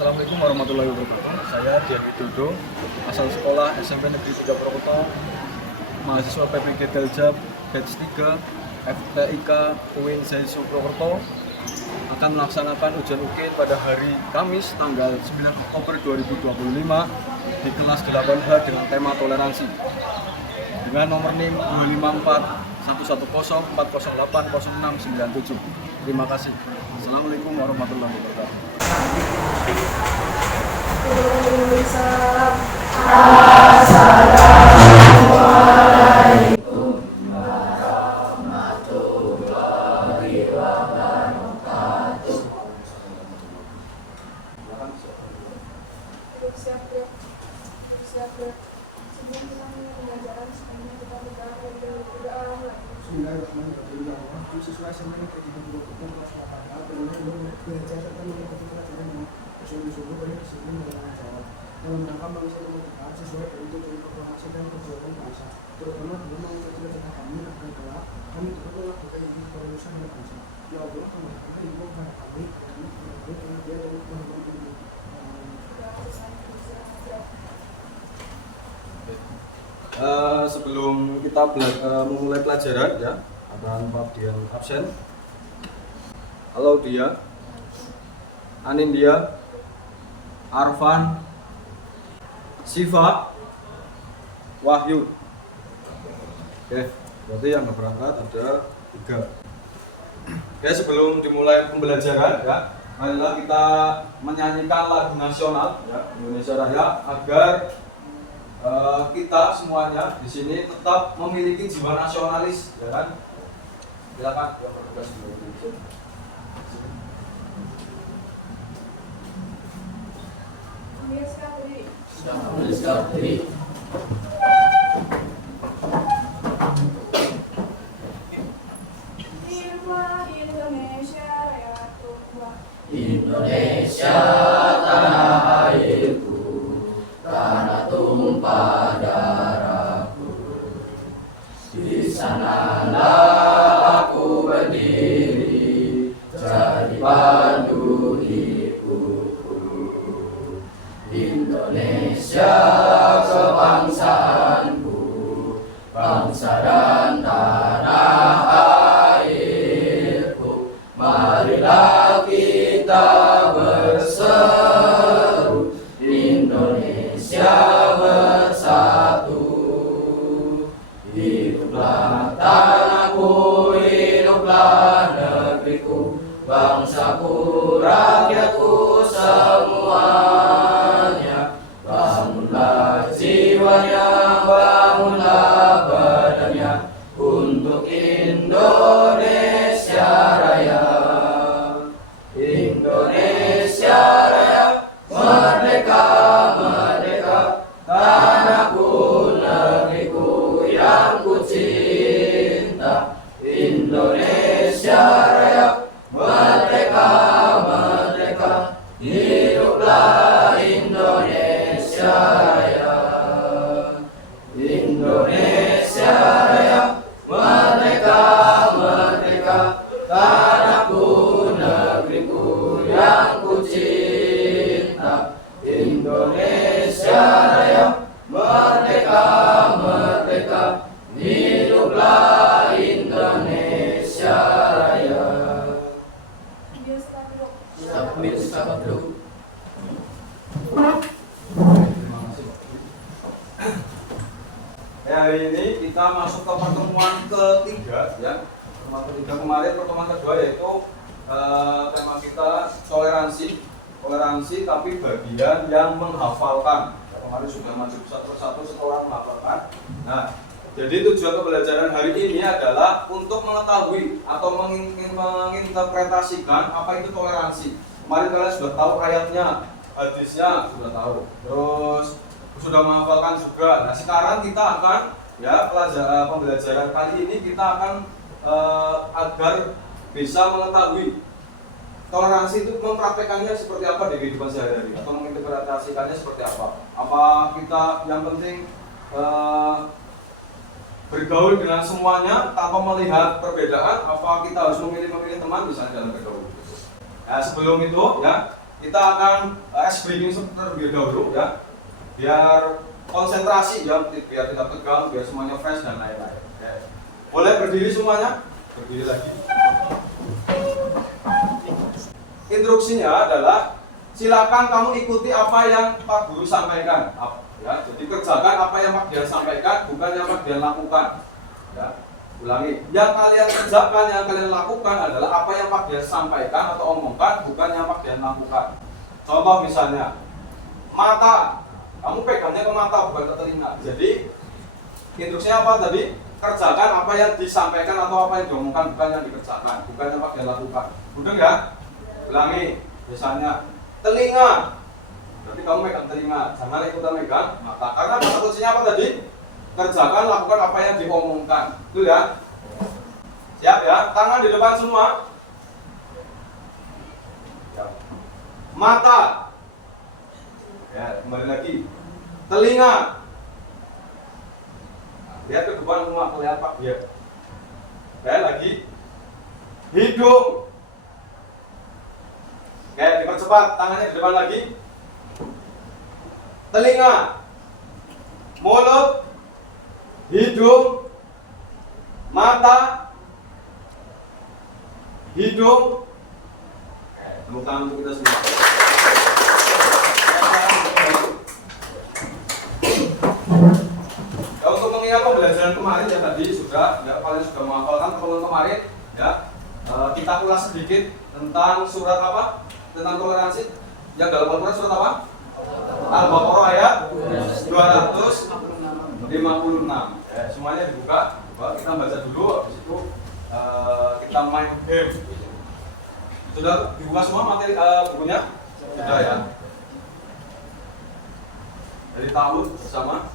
Assalamualaikum warahmatullahi wabarakatuh. Saya Dian Widodo, asal sekolah SMP Negeri 3 Purwokerto, mahasiswa PPG Daljab, batch 3, FTIK UIN Zainul Purwokerto, akan melaksanakan ujian UKIN pada hari Kamis tanggal 9 Oktober 2025 di kelas 8H dengan tema toleransi dengan nomor NIM 254 110 408 0697. Terima kasih. Assalamualaikum warahmatullahi wabarakatuh. Assalamualaikum warahmatullahi wabarakatuh. Sebelum kita mulai pembelajaran, sebaiknya kita berdoa. Bismillahirrahmanirrahim. Siswa SMA Negeri 3 Purwokerto kelas 8A belajar serta mengikuti pelajaran yang bersungguh-sungguh pada disiplin mengenai jawab. Dalam rangka mengisi kemerdekaan sesuai dengan tujuan proklamasi dan perjuangan bangsa, terutama dalam mengikuti cita-cita kami agar kelak kami dapat melakukan ini kepada nusa dan bangsa. Ya Allah, kembalikanlah ibu kepada kami dan menghormati pengabdian dan menghormati ibu. Sebelum kita memulai pelajaran ya, ada Pak Dian absen. Halo Dia, Anindya, Arfan, Siva, Wahyu. Oke, berarti yang nggak berangkat ada 3. Oke, sebelum dimulai pembelajaran ya, marilah kita menyanyikan lagu nasional ya, Indonesia Raya agar kita semuanya di sini tetap memiliki jiwa nasionalis, ya kan? Silakan yang bertugas dulu. Ambil sikap diri. Indonesia tanah airku, tanah tumpah darahku. Di sanalah aku berdiri, jadi pandu hidupku. Indonesia kebangsaanku, bangsa dan tanah airku. Marilah kita berseru, Indonesia bersatu. Hiduplah tanahku, hiduplah negeriku, bangsaku, rakyatku semuanya. Bangunlah jiwanya, bangunlah badannya untuk Indonesia Raya. Indonesia Raya, merdeka, merdeka, tanahku, negeriku yang ku cinta. Indonesia Raya, merdeka, merdeka, hiduplah Indonesia Raya. Indonesia Raya, merdeka, merdeka, tanahku, negeriku yang ku cinta. Indonesia Raya, merdeka, merdeka, hiduplah Indonesia Raya. Sambil sikap dulu. Hari ini kita masuk ke pertemuan ketiga ya. Pertemuan ketiga kemarin, pertemuan kedua yaitu tema kita toleransi tapi bagian yang menghafalkan. Ya, kemarin sudah maju satu persatu seorang menghafalkan. Nah, jadi tujuan pembelajaran hari ini adalah untuk mengetahui atau menginterpretasikan apa itu toleransi. Kemarin kalian sudah tahu ayatnya, hadisnya sudah tahu, terus sudah menghafalkan juga. Nah, sekarang kita akan ya pembelajaran kali ini kita akan agar bisa mengetahui toleransi itu mempraktekannya seperti apa di kehidupan sehari-hari atau menginterpretasikannya seperti apa. Apa kita yang penting bergaul dengan semuanya tanpa melihat perbedaan, apa kita harus memilih teman misalnya dalam bergaul. Nah, sebelum itu ya, kita akan ice breaking terlebih dahulu ya, biar konsentrasi ya, biar tidak tegang, biar semuanya fresh dan lain-lain. Boleh berdiri semuanya? Berdiri lagi. Instruksinya adalah silakan kamu ikuti apa yang Pak Guru sampaikan. Ya, jadi kerjakan apa yang Pak Dian sampaikan, bukan yang Pak Dian lakukan. Ya, ulangi. Yang kalian kerjakan, yang kalian lakukan adalah apa yang Pak Dian sampaikan atau omongkan, bukan yang Pak Dian lakukan. Contoh misalnya, mata. Kamu pegangnya ke mata, bukan ke telinga. Jadi instruksinya apa tadi? Kerjakan apa yang disampaikan atau apa yang diomongkan, bukan yang dikerjakan, bukan yang Pak Dian lakukan. Udah ya? Ulangi. Misalnya telinga. Berarti kamu megang telinga, jangan ikutan megang mata. Karena kata kuncinya apa tadi? Kerjakan, lakukan apa yang diomongkan. Itu ya. Siap ya? Tangan di depan semua. Mata. Ya, kembali lagi. Telinga. Nah, lihat ke depan semua, kelihatan Pak ya. Lihat lagi. Hidung. Oke, dipercepat, tangannya di depan lagi. Telinga, mulut, hidung, mata, hidung. Tepuk tangan untuk kita semua. Ya, untuk mengingat pembelajaran kemarin ya tadi sudah, ya kalian sudah menghafalkan pertemuan kemarin, ya. Kita ulas sedikit tentang surat apa? Tentang toleransi. Yang dalam Al-Quran surat apa? Al-Baqarah ayat 256. Ya, semuanya dibuka. Kita baca dulu, habis itu kita main game. Sudah dibuka semua materi bukunya? Sudah ya. Dari tahun bersama.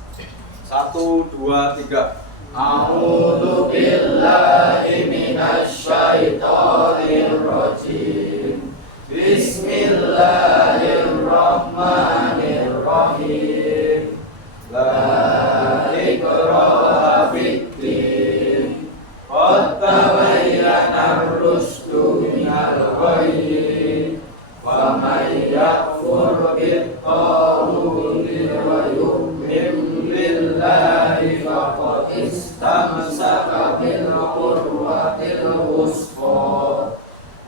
1, 2, 3. A'udzu billahi minasyaitonir rajim. Bismillahirrahmanirrahim. La ikraha fid-din. Qad tabayyana ar-rusydu minal ghayy. Wa may yakfur bit-taghuti wa yu'min billahi faqad istamsaka bil urwatil wuthqa.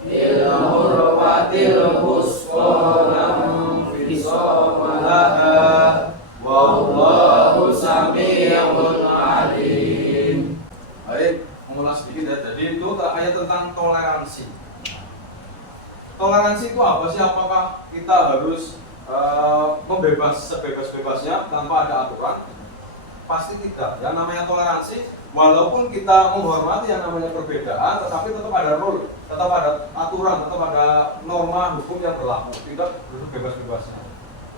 Ilmurwatil husqa lam fisama laha wallahu sami'un alim. Baik, mengulas sedikit ya. Jadi itu hanya tentang toleransi. Toleransi itu apa sih? Apakah kita harus membebas sebebas-bebasnya tanpa ada aturan? Pasti tidak. Yang namanya toleransi, walaupun kita menghormati yang namanya perbedaan, tetapi tetap ada rule, tetap ada aturan, tetap ada norma hukum yang berlaku, tidak bebas-bebasnya.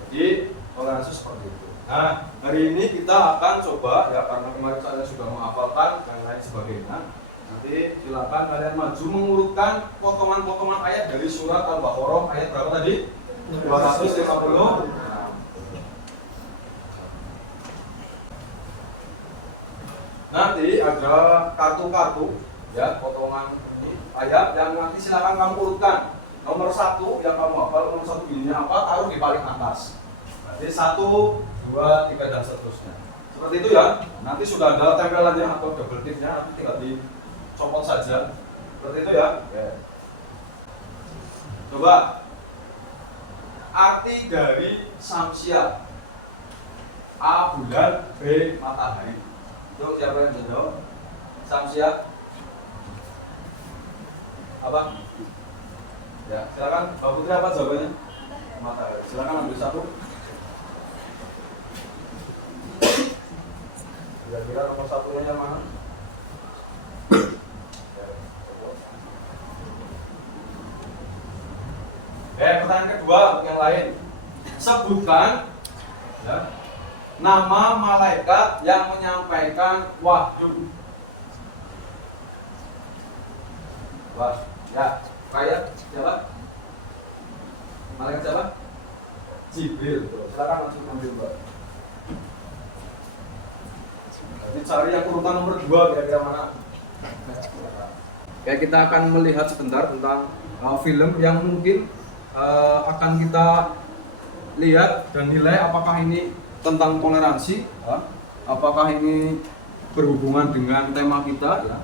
Jadi toleransi seperti itu. Nah, hari ini kita akan coba ya, karena kemarin saya sudah menghafalkan dan lain sebagainya. Nanti silakan kalian maju mengurutkan potongan-potongan ayat dari surat Al-Baqarah ayat berapa tadi? 250. Nanti ada kartu-kartu ya, potongan ini ayat yang nanti silakan kamu urutkan. Nomor 1 yang kamu hafal, nomor 1 ininya apa, taruh di paling atas. Jadi 1, 2, 3 dan seterusnya. Seperti itu ya. Nanti sudah ada tempelannya atau double tipnya, nanti tinggal dicopot saja. Seperti itu ya. Coba arti dari Syamsiah. A bulan, B matahari. Itu siapa yang jawab? Syamsiah apa? Ya, silakan Mbak Putri, apa jawabannya? Matahari. Silakan ambil satu. Kira-kira nomor satunya yang mana? Pertanyaan kedua untuk yang lain. Sebutkan ya, nama malaikat yang menyampaikan wahyu. Wah, ya, Raya, siapa? Malaikat siapa? Jibril. Silakan langsung ambil Mbak. Jadi cari yang urutan nomor 2 kira-kira mana? Ya, kita akan melihat sebentar tentang film yang mungkin akan kita lihat dan nilai apakah ini tentang toleransi, ya. Apakah ini berhubungan dengan tema kita, ya.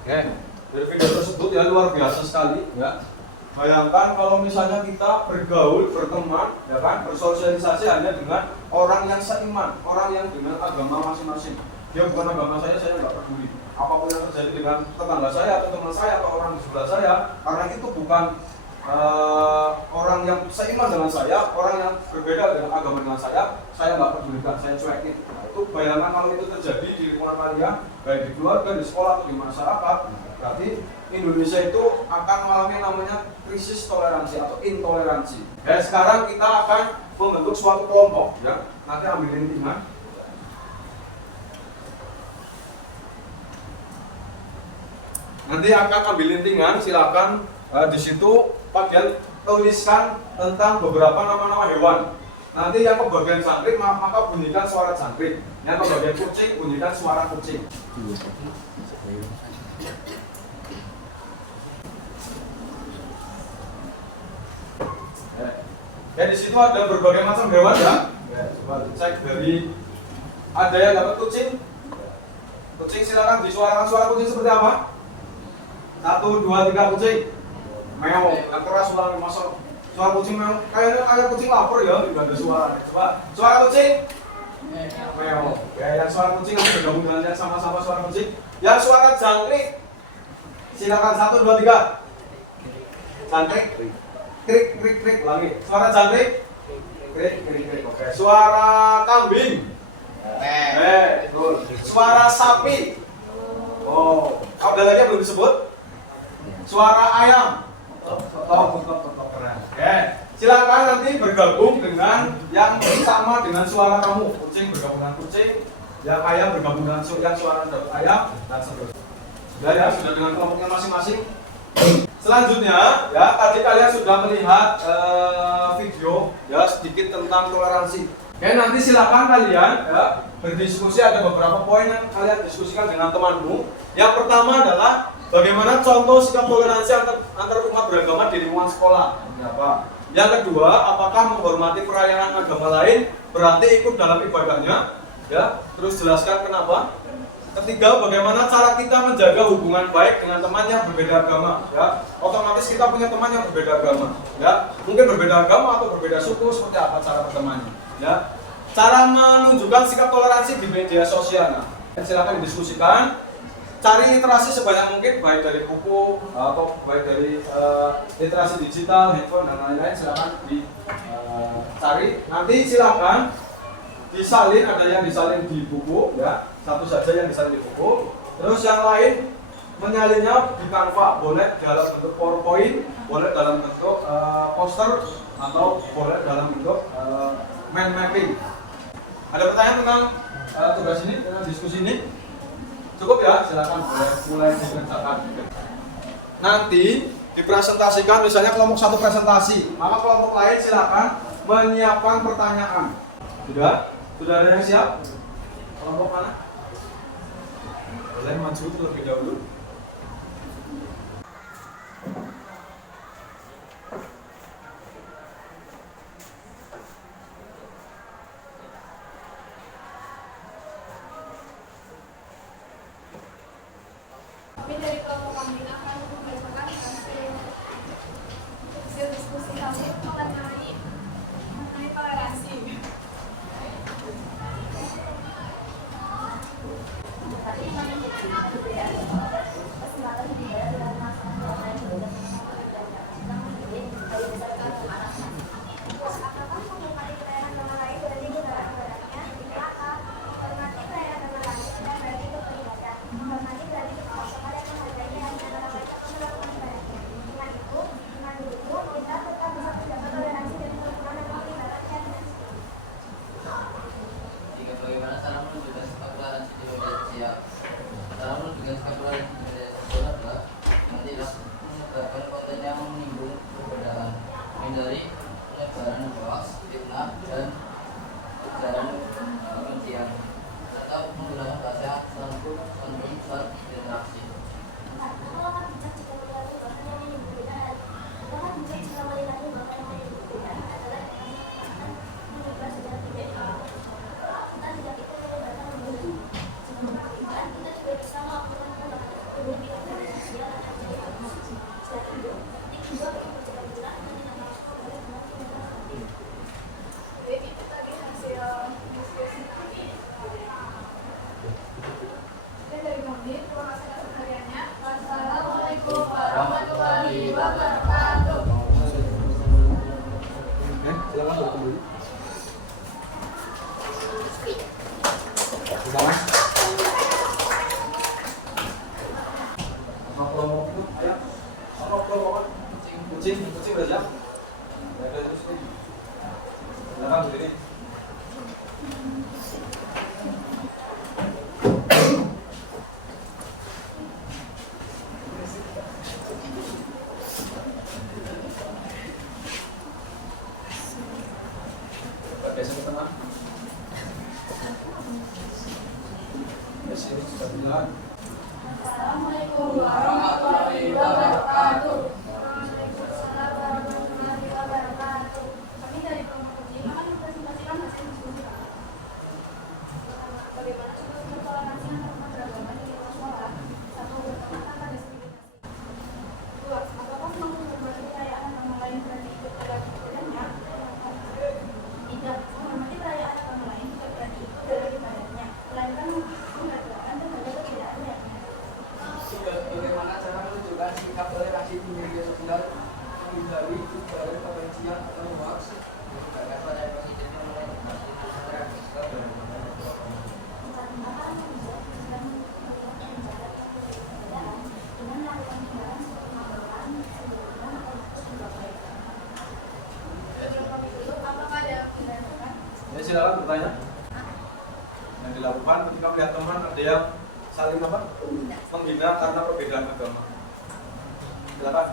Oke, dari video tersebut ya luar biasa sekali ya. Bayangkan kalau misalnya kita bergaul, berteman, ya kan, bersosialisasi hanya dengan orang yang seiman, orang yang dengan agama masing-masing. Dia bukan agama saya nggak peduli. Apapun yang terjadi dengan tetangga saya atau teman saya atau orang di sebelah saya, karena itu bukan orang yang seiman dengan saya, orang yang berbeda dengan agama dengan saya nggak pedulikan, saya cuekin. Nah, itu bayangkan kalau itu terjadi di lingkungan kalian, baik di keluarga, di sekolah atau di masyarakat, berarti Indonesia itu akan mengalami namanya krisis toleransi atau intoleransi. Sekarang kita akan membentuk suatu kelompok, ya. Nanti ambil lintingan. Nanti akan ambil lintingan, silakan di situ kalian tuliskan tentang beberapa nama-nama hewan. Nanti yang ke bagian jangkrik maka bunyikan suara jangkrik. Yang ke bagian kucing bunyikan suara kucing. Ya di situ ada berbagai macam hewan ya. Coba dicek dari ada yang dapat kucing. Kucing silakan disuarakan suara kucing seperti apa? 1, 2, 3 kucing. Meow, yang keras suara kucing meow. Kayak kucing lapar ya, tidak ada suara. Coba suara kucing. Meow. Ya, yang suara kucing yang bergabung dengan yang sama-sama suara kucing. Yang suara jangkrik. Silakan 1, 2, 3. Jangkrik. Krik, krik, krik. Lagi. Suara jangkrik. Krik, krik, krik. Oke. Suara kambing. Betul. Suara sapi. Oh, ada lagi yang belum disebut? Suara ayam. Keren. Oke. Silakan nanti bergabung dengan yang sama dengan suara kamu. Kucing bergabung dengan kucing, yang ayam bergabung dengan yang suara ayam, dan seterusnya. Sudah ya, sudah dengan kelompoknya masing-masing. Selanjutnya, ya tadi kalian sudah melihat video ya sedikit tentang toleransi. Oke, nanti silakan kalian ya berdiskusi, ada beberapa poin yang kalian diskusikan dengan temanmu. Yang pertama adalah bagaimana contoh sikap toleransi antar umat beragama di lingkungan sekolah. Berapa? Yang kedua, apakah menghormati perayaan agama lain berarti ikut dalam ibadahnya? Ya, terus jelaskan kenapa. Ketiga, bagaimana cara kita menjaga hubungan baik dengan teman yang berbeda agama. Ya, otomatis kita punya teman yang berbeda agama. Ya, mungkin berbeda agama atau berbeda suku, seperti apa cara bertemannya. Ya, cara menunjukkan sikap toleransi di media sosial. Nah, silakan didiskusikan. Cari literasi sebanyak mungkin, baik dari buku atau baik dari literasi digital, handphone dan lain-lain. Silakan dicari. Nanti silakan disalin, ada yang disalin di buku, ya satu saja yang disalin di buku. Terus yang lain menyalinnya di Canva, boleh dalam bentuk PowerPoint, boleh dalam bentuk poster, atau boleh dalam bentuk mind mapping. Ada pertanyaan tentang tugas ini, tentang diskusi ini? Cukup ya, silakan boleh mulai dikerjakan. Nanti dipresentasikan, misalnya kelompok satu presentasi, maka kelompok lain silakan menyiapkan pertanyaan. Sudah? Sudah ada yang siap? Kelompok mana? Boleh maju terlebih dahulu. ujaran kebencian. Tetap menggunakan bahasa santun, dan interaksi. Wassalamualaikum warahmatullahi wabarakatuh. Silakan berkembali. Silakan. Apa promo itu? Ayo. Apa promo? Kucing udah siap? Ya udah terus ini. Silakan berdiri. Biasa ke tengah. Di sini sudah bilang. Assalamualaikum warahmatullahi wabarakatuh. Waalaikumsalam warahmatullahi wabarakatuh. Kami dari kelompok kucing akan mempresentasikan hasil diskusi kami. Pertama, bagaimana solusi toleransi antar umat beragama di lingkungan sekolah? Satu, berteman tanpa diskriminasi. Dua, apakah menghormati perayaan agama lain berarti ikut dalam ibadahnya? Tiga, menghormati perayaan agama lain tidak berarti ikut dalam ibadahnya, melainkan menghargai terhadap perbedaannya. Bagaimana cara menunjukkan sikap toleransi di media sosial, menghindari ujaran kebencian atau hoax? Ya silakan bertanya. Yang dilakukan ketika melihat teman ada yang saling apa? Menghina karena perbedaan agama. Silakan.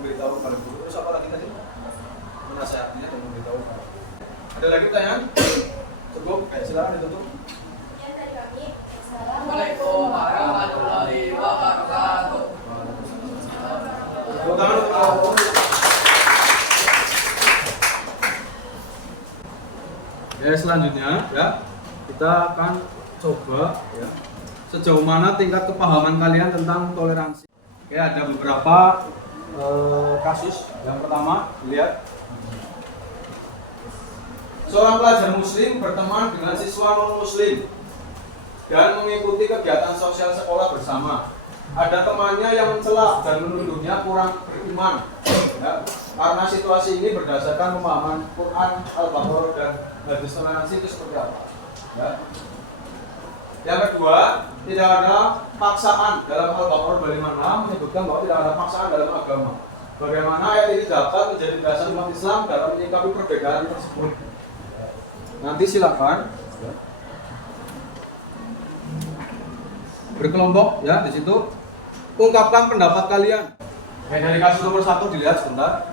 Memberitahu kepada guru. Terus apa lagi tadi? Menasihatinya dan memberitahu. Ada lagi pertanyaan? Cukup? Silakan ditutup. Yang dari kami, Assalamualaikum warahmatullahi wabarakatuh. Tepuk tangan untuk Allah. Ya, selanjutnya ya kita akan coba ya sejauh mana tingkat kepahaman kalian tentang toleransi. Oke, ada beberapa kasus. Yang pertama, lihat seorang pelajar muslim berteman dengan siswa non muslim dan mengikuti kegiatan sosial sekolah bersama. Ada temannya yang mencela dan menuduhnya kurang beriman. Ya, karena situasi ini berdasarkan pemahaman Quran, Al-Baqarah dan hadis toleransi itu seperti apa? Ya. Yang kedua, tidak ada paksaan dalam Al-Baqarah 25 menyebutkan bahwa tidak ada paksaan dalam agama. Bagaimana ayat ini dapat menjadi dasar umat Islam dalam menyikapi perbedaan tersebut? Nanti silakan berkelompok ya di situ ungkapkan pendapat kalian. Dari kasus nomor 1 dilihat sebentar.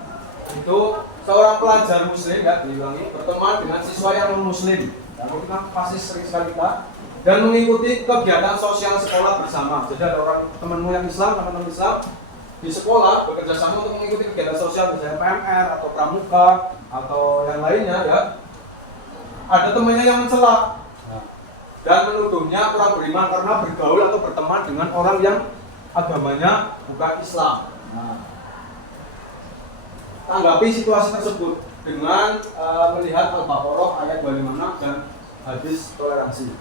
Itu seorang pelajar muslim ya diulangi berteman dengan siswa yang non muslim. Dan itu kan pasti sering sekali kita dan mengikuti kegiatan sosial sekolah bersama. Jadi ada orang temanmu yang Islam, teman Islam di sekolah bekerja sama untuk mengikuti kegiatan sosial misalnya PMR atau pramuka atau yang lainnya ya. Ada temannya yang mencela dan menuduhnya kurang beriman karena bergaul atau berteman dengan orang yang agamanya bukan Islam. Tanggapi situasi tersebut dengan melihat Al-Baqarah ayat 26 dan hadis toleransi.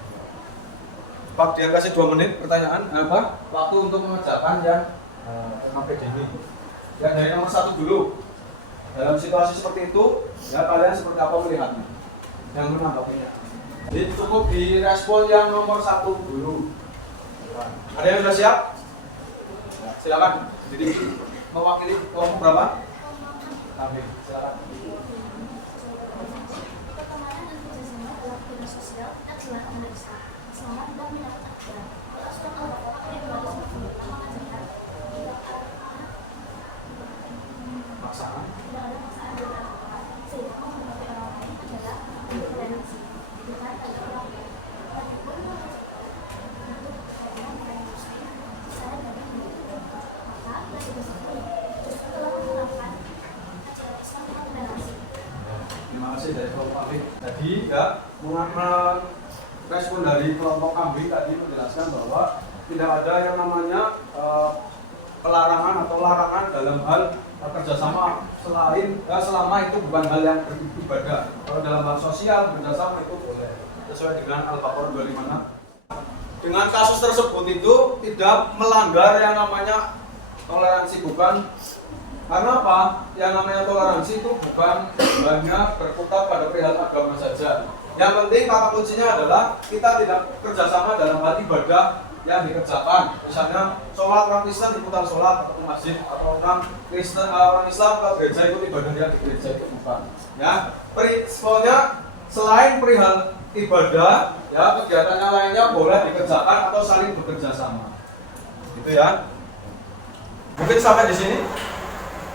Pak, dia kasih 2 menit pertanyaan apa? Waktu untuk mengerjakan yang PDB. Yang dari nomor 1 dulu. Dalam situasi seperti itu, ya kalian seperti apa melihatnya? Yang menanggapinya. Jadi cukup direspon yang nomor 1 dulu. Ada yang sudah siap? Ya, silakan. Jadi mewakili kelompok berapa? Kami. Silakan. Pertemanan dan kerjasama dalam kegiatan sosial adalah desa. Selama tidak mendapat aturan, kalau sudah kalau akan dibuat seperti mengajarkan tidak Paksaan. ada paksaan di dalam orang sehingga menghadapi orang lain adalah toleransi. Bukan pada orang lain. Walaupun mengajarkan untuk keadaan orang muslim saya dari maka masih bersatu justru telah menerapkan ajaran Islam yang toleransi. Terima kasih dari kelompok kambing. Tadi ya, respon dari kelompok kambing tadi menjelaskan bahwa tidak ada yang namanya pelarangan atau larangan dalam hal kerjasama selama itu bukan hal yang beribadah. Kalau dalam hal sosial kerjasama itu boleh sesuai dengan Al-Baqarah 25. Dengan kasus tersebut itu tidak melanggar yang namanya toleransi, bukan. Karena apa? Yang namanya toleransi itu bukan hanya berkutat pada perihal agama saja. Yang penting kata kuncinya adalah kita tidak kerjasama dalam hal ibadah yang dikerjakan. Misalnya sholat orang Kristen ikutan sholat atau masjid, atau orang Islam ke gereja ikut ibadah yang di gereja itu bukan. Ya, pokoknya selain perihal ibadah, ya kegiatannya lainnya boleh dikerjakan atau saling bekerja sama. Gitu ya. Mungkin sampai di sini.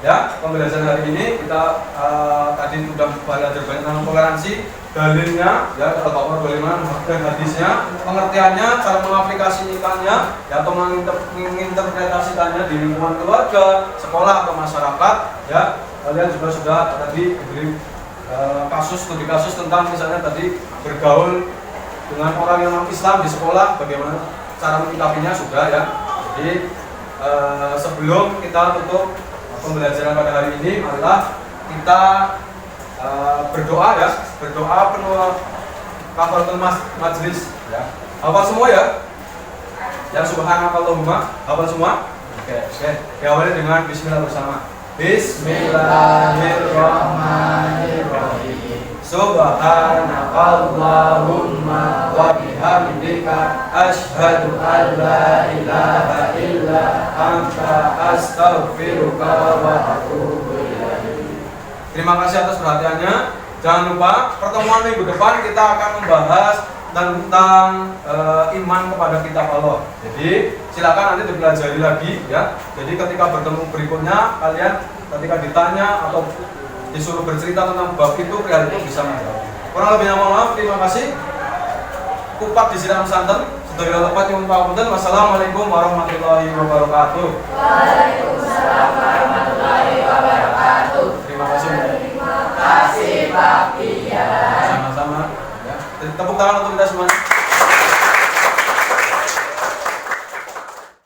Ya, pembelajaran hari ini kita tadi sudah belajar banyak tentang toleransi, dalilnya, ya Al-Baqarah 25 dan hadisnya, pengertiannya, cara mengaplikasikannya, ya atau menginterpretasikannya di lingkungan keluarga, sekolah atau masyarakat, ya kalian juga sudah tadi diberi studi kasus tentang misalnya tadi bergaul dengan orang yang non Islam di sekolah, bagaimana cara menyikapinya sudah ya. Jadi sebelum kita tutup pembelajaran pada hari ini, marilah kita berdoa ya, berdoa penuh kafaratul majlis ya. Hafal semua ya? Yang subhanakallahumma, hafal semua? Oke. Diawali dengan bismillah bersama. Bismillahirrahmanirrahim. Subhanakallahumma wa bihamdika asyhadu an la ilaha illa anta astaghfiruka wa atubu ilaik. Terima kasih atas perhatiannya. Jangan lupa pertemuan minggu depan kita akan membahas tentang iman kepada kitab Allah. Jadi silakan nanti dipelajari lagi ya. Jadi ketika bertemu berikutnya kalian ketika ditanya atau disuruh bercerita tentang bab itu, kalian itu bisa menjawab. Kurang lebihnya mohon maaf, terima kasih. Kupat disiram santan. Sedaya lepat yang pamunten. Wassalamualaikum warahmatullahi wabarakatuh. Waalaikumsalam warahmatullahi wabarakatuh. Terima kasih. Terima kasih Pak Pia. Sama-sama. Ya. Tepuk tangan untuk kita semua.